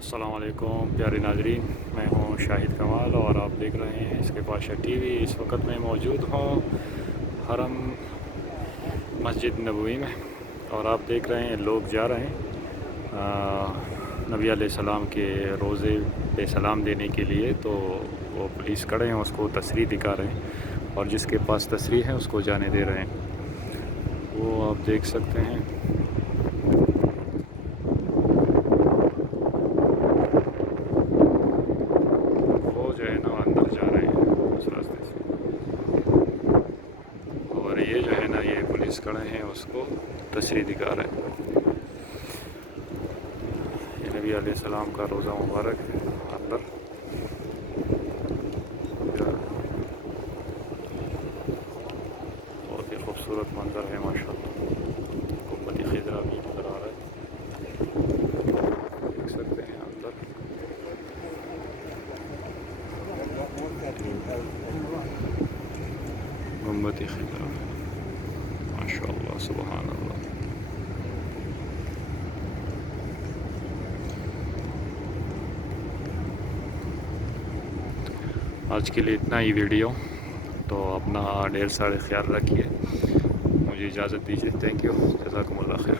السلام علیکم پیارے ناظرین، میں ہوں شاہد کمال اور آپ دیکھ رہے ہیں اس کے پاشا ٹی وی۔ اس وقت میں موجود ہوں حرم مسجد نبوی میں اور آپ دیکھ رہے ہیں لوگ جا رہے ہیں نبی علیہ السلام کے روزے پہ سلام دینے کے لیے، تو وہ پولیس کھڑے ہیں، اس کو تصریح دکھا رہے ہیں اور جس کے پاس تصریح ہے اس کو جانے دے رہے ہیں۔ وہ آپ دیکھ سکتے ہیں۔ جو ہے نا اندر جا رہے ہیں اس راستے سے، اور یہ جو ہے نا یہ پولیس کھڑے ہیں اس کو تصریح دکھا رہے ہیں۔ یہ نبی علیہ السلام کا روزہ مبارک ہے اندر۔ بہت ہی خوبصورت منظر ہے ماشاءاللہ۔ گنبد خضرا بھی نظر آ رہا ہے، دیکھ سکتے ہیں اندر۔ گنبد خضرا ماشاءاللہ، سبحان اللہ۔ آج کے لیے اتنا ہی ویڈیو، تو اپنا ڈھیر سارے خیال رکھیے، مجھے اجازت دیجیے۔ تھینک یو، جزاکم اللہ خیر۔